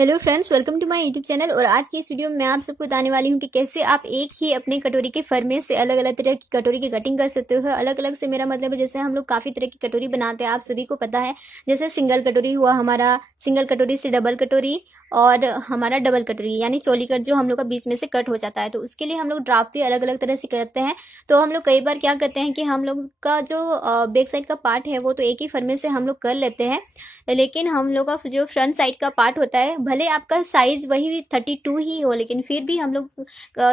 Hello friends, welcome to my YouTube channel. और आज की इस वीडियो में मैं आप सबको बताने वाली हूँ कि कैसे आप एक ही अपने कटोरी के फर्मे से अलग अलग तरह की कटोरी की कटिंग कर सकते हो। अलग अलग से मेरा मतलब है जैसे हम लोग काफ़ी तरह की कटोरी बनाते हैं, आप सभी को पता है। जैसे सिंगल कटोरी हुआ हमारा, सिंगल कटोरी से डबल कटोरी, और हमारा डबल कटोरी यानी चौली कट जो हम लोग का बीच में से कट हो जाता है। तो उसके लिए हम लोग ड्राफ्ट भी अलग अलग तरह से करते हैं। तो हम लोग कई बार क्या करते हैं कि हम लोग का जो बैक साइड का पार्ट है वो तो एक ही फर्मे से हम लोग कर लेते हैं, लेकिन हम लोग का जो फ्रंट साइड का पार्ट होता है, भले आपका साइज वही 32 ही हो, लेकिन फिर भी हम लोग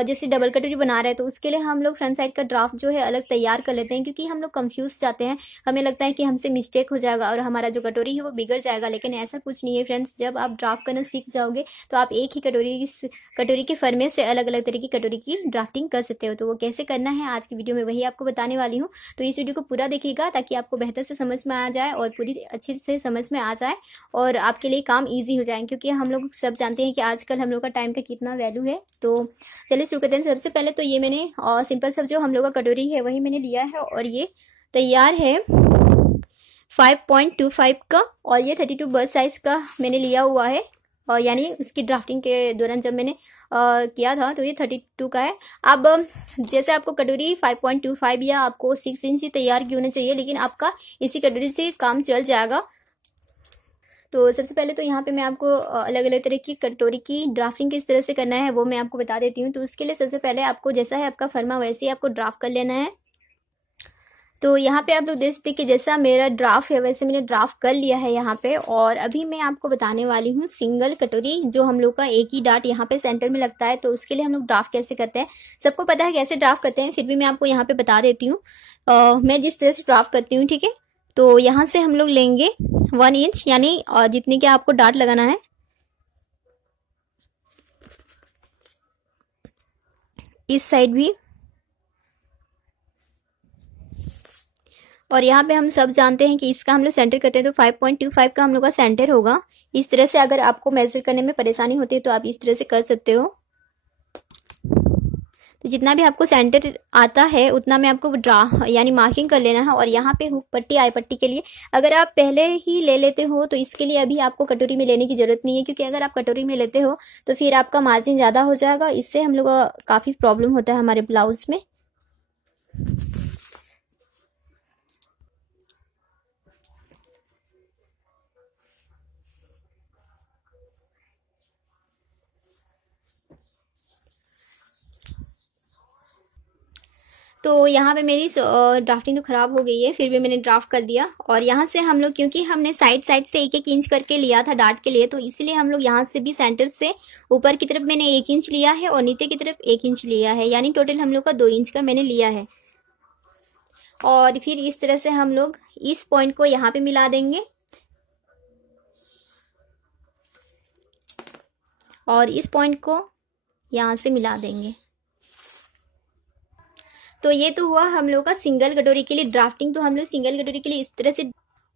जैसे डबल कटोरी बना रहे हैं तो उसके लिए हम लोग फ्रंट साइड का ड्राफ्ट जो है अलग तैयार कर लेते हैं, क्योंकि हम लोग कंफ्यूज जाते हैं। हमें लगता है कि हमसे मिस्टेक हो जाएगा और हमारा जो कटोरी है वो बिगड़ जाएगा, लेकिन ऐसा कुछ नहीं है फ्रेंड्स। जब आप ड्राफ्ट करना सीख जाओगे तो आप एक ही कटोरी के फर्मे से अलग अलग तरह की कटोरी की ड्राफ्टिंग कर सकते हो। तो वो कैसे करना है आज की वीडियो में वही आपको बताने वाली हूँ। तो इस वीडियो को पूरा देखिएगा ताकि आपको बेहतर से समझ में आ जाए और पूरी अच्छे से समझ में आ जाए और आपके लिए काम इजी हो जाए, क्योंकि हम लोग सब जानते हैं कि आजकल हम लोग का टाइम का कितना वैल्यू है। तो चलिए शुरू करते हैं। सबसे पहले तो ये मैंने सिंपल सब जो हम लोग का कटोरी है वही मैंने लिया है, और ये तैयार है 5.25 का, और ये 32 बर्थ साइज का मैंने लिया हुआ है। और यानी उसकी ड्राफ्टिंग के दौरान जब मैंने किया था तो ये 32 का है। अब जैसे आपको कटोरी 5.25 या आपको 6 इंच ही तैयार की होनी चाहिए, लेकिन आपका इसी कटोरी से काम चल जाएगा। तो सबसे पहले तो यहाँ पे मैं आपको अलग अलग तरह की कटोरी की ड्राफ्टिंग किस तरह से करना है वो मैं आपको बता देती हूँ। तो उसके लिए सबसे पहले आपको जैसा है आपका फर्मा वैसे ही आपको ड्राफ्ट कर लेना है। तो यहाँ पे आप लोग देख सकते हैं कि जैसा मेरा ड्राफ्ट है वैसे मैंने ड्राफ्ट कर लिया है यहाँ पे। और अभी मैं आपको बताने वाली हूँ सिंगल कटोरी, जो हम लोग का एक ही डाट यहाँ पे सेंटर में लगता है। तो उसके लिए हम लोग ड्राफ्ट कैसे करते हैं, सबको पता है कैसे ड्राफ्ट करते हैं, फिर भी मैं आपको यहाँ पे बता देती हूँ मैं जिस तरह से ड्राफ्ट करती हूँ। ठीक है, तो यहाँ से हम लोग लेंगे 1 इंच, यानी जितने के आपको डाट लगाना है। इस साइड भी, और यहाँ पे हम सब जानते हैं कि इसका हम लोग सेंटर करते हैं तो 5.25 का हम लोग का सेंटर होगा। इस तरह से अगर आपको मेजर करने में परेशानी होती है तो आप इस तरह से कर सकते हो। तो जितना भी आपको सेंटर आता है उतना में आपको ड्रा यानी मार्किंग कर लेना है। और यहाँ पे हुक पट्टी आई पट्टी के लिए अगर आप पहले ही ले लेते हो तो इसके लिए अभी आपको कटोरी में लेने की जरूरत नहीं है, क्योंकि अगर आप कटोरी में लेते हो तो फिर आपका मार्जिन ज़्यादा हो जाएगा। इससे हम लोग काफ़ी प्रॉब्लम होता है हमारे ब्लाउज में। तो यहाँ पे मेरी ड्राफ्टिंग तो ख़राब हो गई है, फिर भी मैंने ड्राफ्ट कर दिया। और यहाँ से हम लोग, क्योंकि हमने साइड साइड से एक एक इंच करके लिया था डार्ट के लिए, तो इसलिए हम लोग यहाँ से भी सेंटर से ऊपर की तरफ मैंने 1 इंच लिया है और नीचे की तरफ 1 इंच लिया है, यानी टोटल हम लोग का 2 इंच का मैंने लिया है। और फिर इस तरह से हम लोग इस पॉइंट को यहाँ पे मिला देंगे और इस पॉइंट को यहाँ से मिला देंगे। तो ये तो हुआ हम लोग का सिंगल कटोरी के लिए ड्राफ्टिंग। तो हम लोग सिंगल कटोरी के लिए इस तरह से।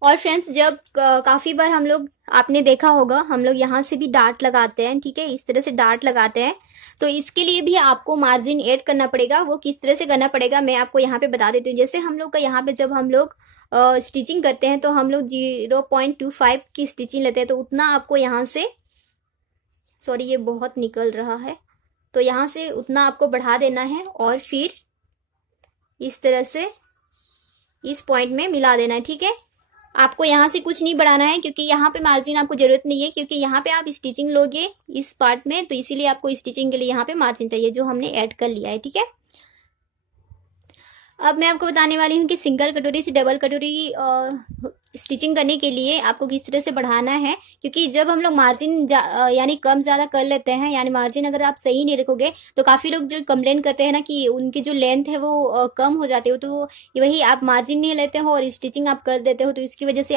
और फ्रेंड्स, जब काफ़ी बार हम लोग, आपने देखा होगा, हम लोग यहाँ से भी डार्ट लगाते हैं। ठीक है, इस तरह से डार्ट लगाते हैं। तो इसके लिए भी आपको मार्जिन ऐड करना पड़ेगा। वो किस तरह से करना पड़ेगा मैं आपको यहाँ पे बता देती हूँ। जैसे हम लोग का यहाँ पे जब हम लोग स्टिचिंग करते हैं तो हम लोग 0.25 की स्टिचिंग लेते हैं, तो उतना आपको यहाँ से, सॉरी ये बहुत निकल रहा है, तो यहाँ से उतना आपको बढ़ा देना है और फिर इस तरह से इस पॉइंट में मिला देना है। ठीक है, आपको यहाँ से कुछ नहीं बढ़ाना है, क्योंकि यहाँ पे मार्जिन आपको जरूरत नहीं है, क्योंकि यहाँ पे आप स्टिचिंग लोगे इस पार्ट में, तो इसीलिए आपको स्टिचिंग के लिए यहाँ पे मार्जिन चाहिए, जो हमने ऐड कर लिया है। ठीक है, अब मैं आपको बताने वाली हूँ कि सिंगल कटोरी से डबल कटोरी स्टिचिंग करने के लिए आपको किस तरह से बढ़ाना है। क्योंकि जब हम लोग मार्जिन यानी कम ज़्यादा कर लेते हैं, यानी मार्जिन अगर आप सही नहीं रखोगे, तो काफ़ी लोग जो कंप्लेन करते हैं ना कि उनकी जो लेंथ है वो कम हो जाती हो, तो वही आप मार्जिन नहीं लेते हो और स्टिचिंग आप कर देते हो, तो इसकी वजह से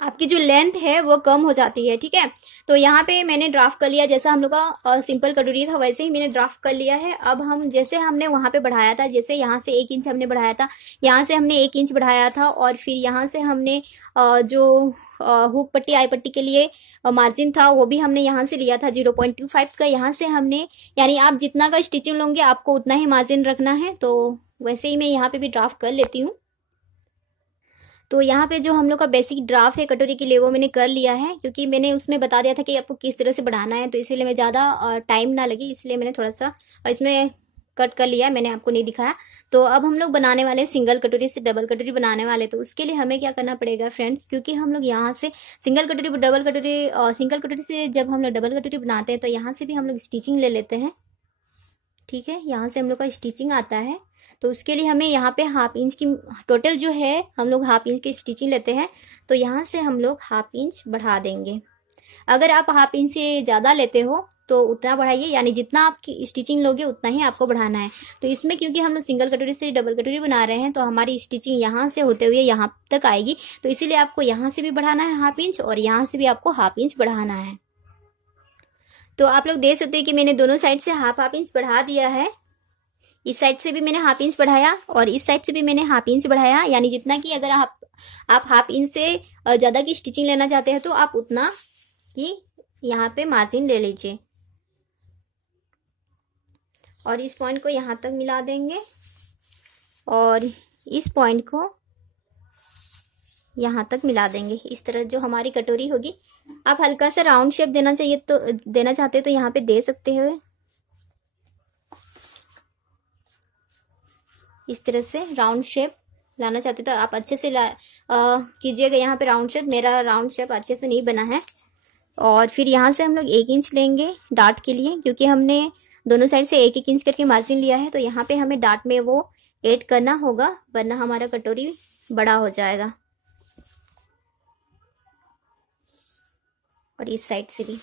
आपकी जो लेंथ है वो कम हो जाती है। ठीक है, तो यहाँ पे मैंने ड्राफ्ट कर लिया, जैसा हम लोग का सिंपल कटोरी था वैसे ही मैंने ड्राफ्ट कर लिया है। अब हम जैसे हमने वहाँ पे बढ़ाया था, जैसे यहाँ से 1 इंच हमने बढ़ाया था, यहाँ से हमने 1 इंच बढ़ाया था, और फिर यहाँ से हमने जो हुक पट्टी आई पट्टी के लिए मार्जिन था वो भी हमने यहाँ से लिया था 0.25 का। यहाँ से हमने, यानी आप जितना का स्टिचिंग लोगे आपको उतना ही मार्जिन रखना है। तो वैसे ही मैं यहाँ पे भी ड्राफ्ट कर लेती हूँ। तो यहाँ पे जो हम लोग का बेसिक ड्राफ्ट है कटोरी के लिए वो मैंने कर लिया है, क्योंकि मैंने उसमें बता दिया था कि आपको किस तरह से बढ़ाना है, तो इसीलिए मैं ज़्यादा टाइम ना लगे इसलिए मैंने थोड़ा सा इसमें कट कर लिया है, मैंने आपको नहीं दिखाया। तो अब हम लोग बनाने वाले सिंगल कटोरी से डबल कटोरी बनाने वाले, तो उसके लिए हमें क्या करना पड़ेगा फ्रेंड्स, क्योंकि हम लोग यहाँ से सिंगल कटोरी डबल कटोरी सिंगल कटोरी से जब हम लोग डबल कटोरी बनाते हैं तो यहाँ से भी हम लोग स्टिचिंग ले लेते हैं। ठीक है, यहाँ से हम लोग का स्टिचिंग आता है, तो उसके लिए हमें यहाँ पे हाफ इंच की टोटल जो है हम लोग हाफ इंच की स्टिचिंग लेते हैं, तो यहाँ से हम लोग हाफ इंच बढ़ा देंगे। अगर आप हाफ इंच से ज़्यादा लेते हो तो उतना बढ़ाइए, यानी जितना आप स्टिचिंग लोगे उतना ही आपको बढ़ाना है। तो इसमें क्योंकि हम लोग सिंगल कटोरी से डबल कटोरी बना रहे हैं तो हमारी स्टिचिंग यहाँ से होते हुए यहाँ तक आएगी, तो इसीलिए आपको यहाँ से भी बढ़ाना है हाफ इंच और यहाँ से भी आपको हाफ इंच बढ़ाना है। तो आप लोग देख सकते हैं कि मैंने दोनों साइड से हाफ हाफ इंच बढ़ा दिया है। इस साइड से भी मैंने हाफ इंच बढ़ाया और इस साइड से भी मैंने हाफ इंच बढ़ाया, यानी जितना कि अगर आप हाफ इंच से ज़्यादा की स्टिचिंग लेना चाहते हैं तो आप उतना की यहाँ पे मार्जिन ले लीजिए। और इस पॉइंट को यहाँ तक मिला देंगे और इस पॉइंट को यहाँ तक मिला देंगे। इस तरह जो हमारी कटोरी होगी, आप हल्का सा राउंड शेप देना चाहिए तो देना चाहते हैं तो यहाँ पे दे सकते हो। इस तरह से राउंड शेप लाना चाहते तो आप अच्छे से कीजिएगा। यहाँ पे राउंड शेप, मेरा राउंड शेप अच्छे से नहीं बना है। और फिर यहाँ से हम लोग 1 इंच लेंगे डार्ट के लिए, क्योंकि हमने दोनों साइड से 1-1 इंच करके मार्जिन लिया है, तो यहाँ पे हमें डार्ट में वो ऐड करना होगा, वरना हमारा कटोरी बड़ा हो जाएगा। और इस साइड से भी।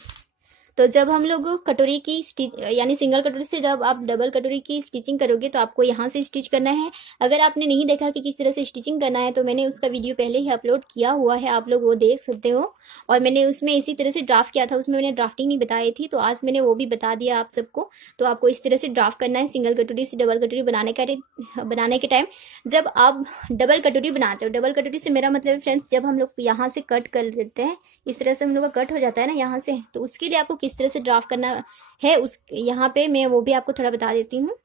तो जब हम लोग कटोरी की स्टिच यानी सिंगल कटोरी से जब आप डबल कटोरी की स्टिचिंग करोगे तो आपको यहाँ से स्टिच करना है। अगर आपने नहीं देखा कि किस तरह से स्टिचिंग करना है तो मैंने उसका वीडियो पहले ही अपलोड किया हुआ है, आप लोग वो देख सकते हो। और मैंने उसमें इसी तरह से ड्राफ्ट किया था, उसमें मैंने ड्राफ्टिंग नहीं बताई थी, तो आज मैंने वो भी बता दिया आप सबको। तो आपको इस तरह से ड्राफ्ट करना है सिंगल कटोरी से डबल कटोरी बनाने के टाइम। जब आप डबल कटोरी बनाते हो, डबल कटोरी से मेरा मतलब है फ्रेंड्स, जब हम लोग यहाँ से कट कर देते हैं, इस तरह से हम लोग का कट हो जाता है ना यहाँ से, तो उसके लिए आपको किस तरह से ड्राफ्ट करना है उस यहाँ पे मैं वो भी आपको थोड़ा बता देती हूँ।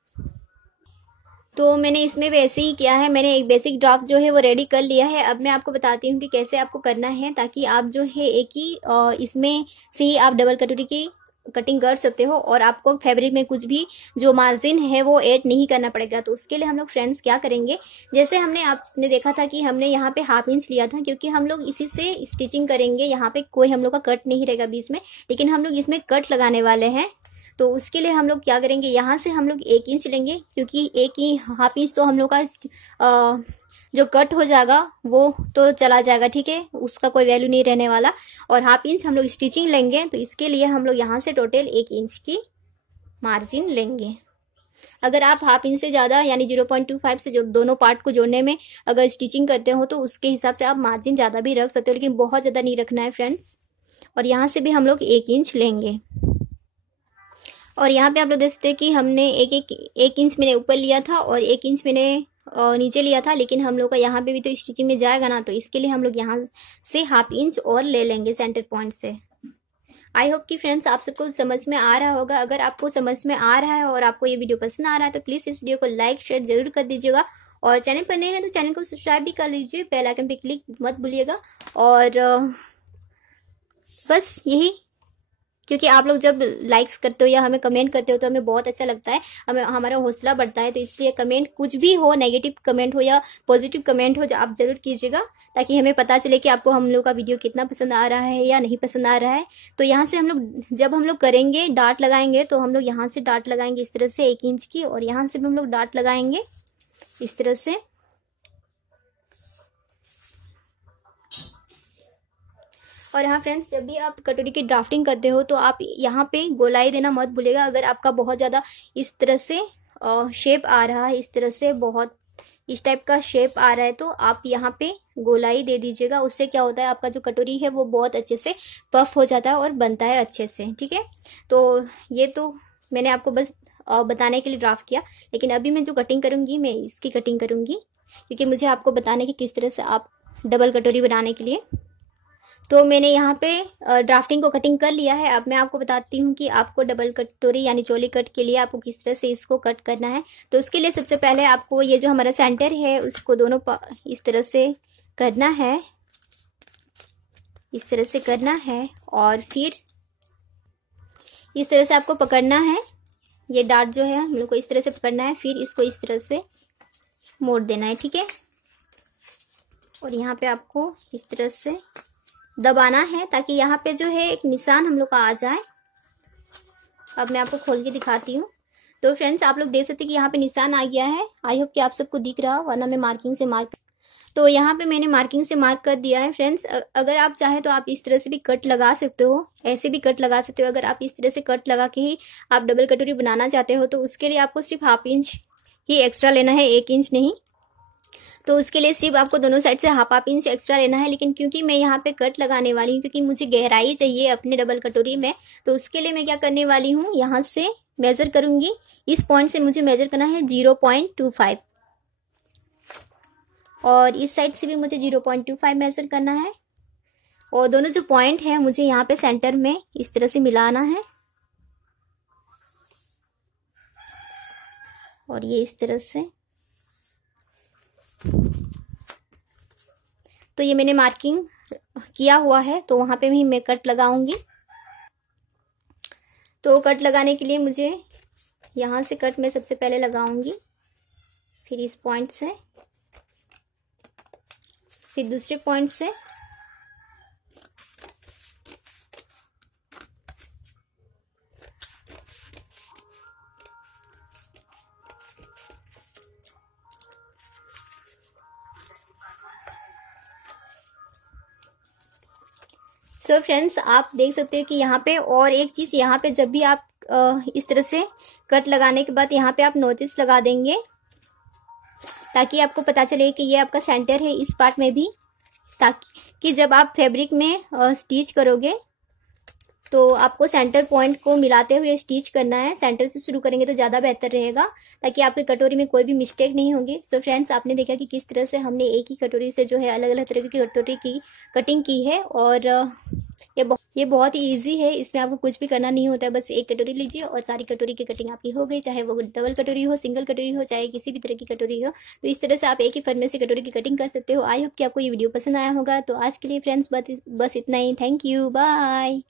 तो मैंने इसमें वैसे ही किया है, मैंने एक बेसिक ड्राफ्ट जो है वो रेडी कर लिया है। अब मैं आपको बताती हूँ कि कैसे आपको करना है, ताकि आप जो है एक ही इसमें से ही आप डबल कटोरी की कटिंग कर सकते हो और आपको फैब्रिक में कुछ भी जो मार्जिन है वो ऐड नहीं करना पड़ेगा। तो उसके लिए हम लोग फ्रेंड्स क्या करेंगे, जैसे आपने देखा था कि हमने यहाँ पे हाफ इंच लिया था, क्योंकि हम लोग इसी से स्टिचिंग करेंगे। यहाँ पे कोई हम लोग का कट नहीं रहेगा बीच में, लेकिन हम लोग इसमें कट लगाने वाले हैं। तो उसके लिए हम लोग क्या करेंगे, यहाँ से हम लोग 1 इंच लेंगे, क्योंकि एक ही हाफ इंच तो हम लोग का जो कट हो जाएगा वो तो चला जाएगा, ठीक है, उसका कोई वैल्यू नहीं रहने वाला। और हाफ इंच हम लोग स्टिचिंग लेंगे, तो इसके लिए हम लोग यहाँ से टोटल 1 इंच की मार्जिन लेंगे। अगर आप हाफ इंच से ज़्यादा यानी 0.25 से जो दोनों पार्ट को जोड़ने में अगर स्टिचिंग करते हो तो उसके हिसाब से आप मार्जिन ज़्यादा भी रख सकते हो, लेकिन बहुत ज़्यादा नहीं रखना है फ्रेंड्स। और यहाँ से भी हम लोग 1 इंच लेंगे। और यहाँ पे आप लोग देख सकते हैं कि हमने एक इंच मैंने ऊपर लिया था और 1 इंच मैंने नीचे लिया था, लेकिन हम लोग का यहाँ पे भी तो स्टिचिंग में जाएगा ना, तो इसके लिए हम लोग यहाँ से हाफ इंच और ले लेंगे सेंटर पॉइंट से। आई होप कि फ्रेंड्स आप सबको समझ में आ रहा होगा। अगर आपको समझ में आ रहा है और आपको ये वीडियो पसंद आ रहा है तो प्लीज़ इस वीडियो को लाइक शेयर जरूर कर दीजिएगा। और चैनल पर नए हैं तो चैनल को सब्सक्राइब भी कर लीजिए, बेल आइकन पे क्लिक मत भूलिएगा। और बस यही, क्योंकि आप लोग जब लाइक्स करते हो या हमें कमेंट करते हो तो हमें बहुत अच्छा लगता है, हमें हमारा हौसला बढ़ता है। तो इसलिए कमेंट कुछ भी हो, नेगेटिव कमेंट हो या पॉजिटिव कमेंट हो, जो आप ज़रूर कीजिएगा, ताकि हमें पता चले कि आपको हम लोग का वीडियो कितना पसंद आ रहा है या नहीं पसंद आ रहा है। तो यहाँ से हम लोग जब हम लोग करेंगे डार्ट लगाएंगे, तो हम लोग यहाँ से डार्ट लगाएंगे इस तरह से 1 इंच की, और यहाँ से भी हम लोग डार्ट लगाएंगे इस तरह से। और हाँ फ्रेंड्स, जब भी आप कटोरी की ड्राफ्टिंग करते हो तो आप यहाँ पे गोलाई देना मत भूलिएगा। अगर आपका बहुत ज़्यादा इस तरह से शेप आ रहा है, इस तरह से बहुत इस टाइप का शेप आ रहा है, तो आप यहाँ पे गोलाई दे दीजिएगा। उससे क्या होता है, आपका जो कटोरी है वो बहुत अच्छे से पफ हो जाता है और बनता है अच्छे से, ठीक है। तो ये तो मैंने आपको बस बताने के लिए ड्राफ्ट किया, लेकिन अभी मैं जो कटिंग करूँगी मैं इसकी कटिंग करूँगी, क्योंकि मुझे आपको बताने की किस तरह से आप डबल कटोरी बनाने के लिए। तो मैंने यहाँ पे ड्राफ्टिंग को कटिंग कर लिया है। अब मैं आपको बताती हूँ कि आपको डबल कटोरी यानी चोली कट के लिए आपको किस तरह से इसको कट करना है। तो उसके लिए सबसे पहले आपको ये जो हमारा सेंटर है उसको दोनों इस तरह से करना है, इस तरह से करना है और फिर इस तरह से आपको पकड़ना है। ये डार्ट जो है हम लोग को इस तरह से पकड़ना है, फिर इसको इस तरह से मोड़ देना है, ठीक है। और यहाँ पे आपको इस तरह से दबाना है ताकि यहाँ पे जो है एक निशान हम लोग का आ जाए। अब मैं आपको खोल के दिखाती हूँ। तो फ्रेंड्स आप लोग देख सकते हैं कि यहाँ पे निशान आ गया है। आई होप कि आप सबको दिख रहा हो, वरना मैं मार्किंग से मार्क, तो यहाँ पे मैंने मार्किंग से मार्क कर दिया है फ्रेंड्स। अगर आप चाहे तो आप इस तरह से भी कट लगा सकते हो, ऐसे भी कट लगा सकते हो। अगर आप इस तरह से कट लगा के ही आप डबल कटोरी बनाना चाहते हो तो उसके लिए आपको सिर्फ 1/2 इंच ही एक्स्ट्रा लेना है, 1 इंच नहीं। तो उसके लिए सिर्फ आपको दोनों साइड से 1/2 इंच एक्स्ट्रा लेना है। लेकिन क्योंकि मैं यहाँ पे कट लगाने वाली हूँ, क्योंकि मुझे गहराई चाहिए अपने डबल कटोरी में, तो उसके लिए मैं क्या करने वाली हूँ, यहाँ से मेजर करूंगी। इस पॉइंट से मुझे मेजर करना है 0.25 और इस साइड से भी मुझे 0.25 मेजर करना है। और दोनों जो पॉइंट है मुझे यहाँ पे सेंटर में इस तरह से मिलाना है और ये इस तरह से। तो ये मैंने मार्किंग किया हुआ है, तो वहां पे भी मैं कट लगाऊंगी। तो कट लगाने के लिए मुझे यहाँ से कट मैं सबसे पहले लगाऊंगी, फिर इस पॉइंट से, फिर दूसरे पॉइंट से, सो फ्रेंड्स आप देख सकते हो कि यहाँ पे और एक चीज़, यहाँ पे जब भी आप इस तरह से कट लगाने के बाद यहाँ पे आप नोटिस लगा देंगे ताकि आपको पता चले कि ये आपका सेंटर है इस पार्ट में भी, ताकि कि जब आप फैब्रिक में स्टिच करोगे तो आपको सेंटर पॉइंट को मिलाते हुए स्टिच करना है। सेंटर से शुरू करेंगे तो ज़्यादा बेहतर रहेगा ताकि आपकी कटोरी में कोई भी मिस्टेक नहीं होगी। सो फ्रेंड्स आपने देखा कि किस तरह से हमने एक ही कटोरी से जो है अलग अलग तरह की कटोरी की कटिंग की है। और ये बहुत ही ईजी है, इसमें आपको कुछ भी करना नहीं होता है। बस एक कटोरी लीजिए और सारी कटोरी की कटिंग आपकी हो गई, चाहे वो डबल कटोरी हो, सिंगल कटोरी हो, चाहे किसी भी तरह की कटोरी हो। तो इस तरह से आप एक ही फर में से कटोरी की कटिंग कर सकते हो। आई होप कि आपको ये वीडियो पसंद आया होगा। तो आज के लिए फ्रेंड्स बस इतना ही। Thank you, bye.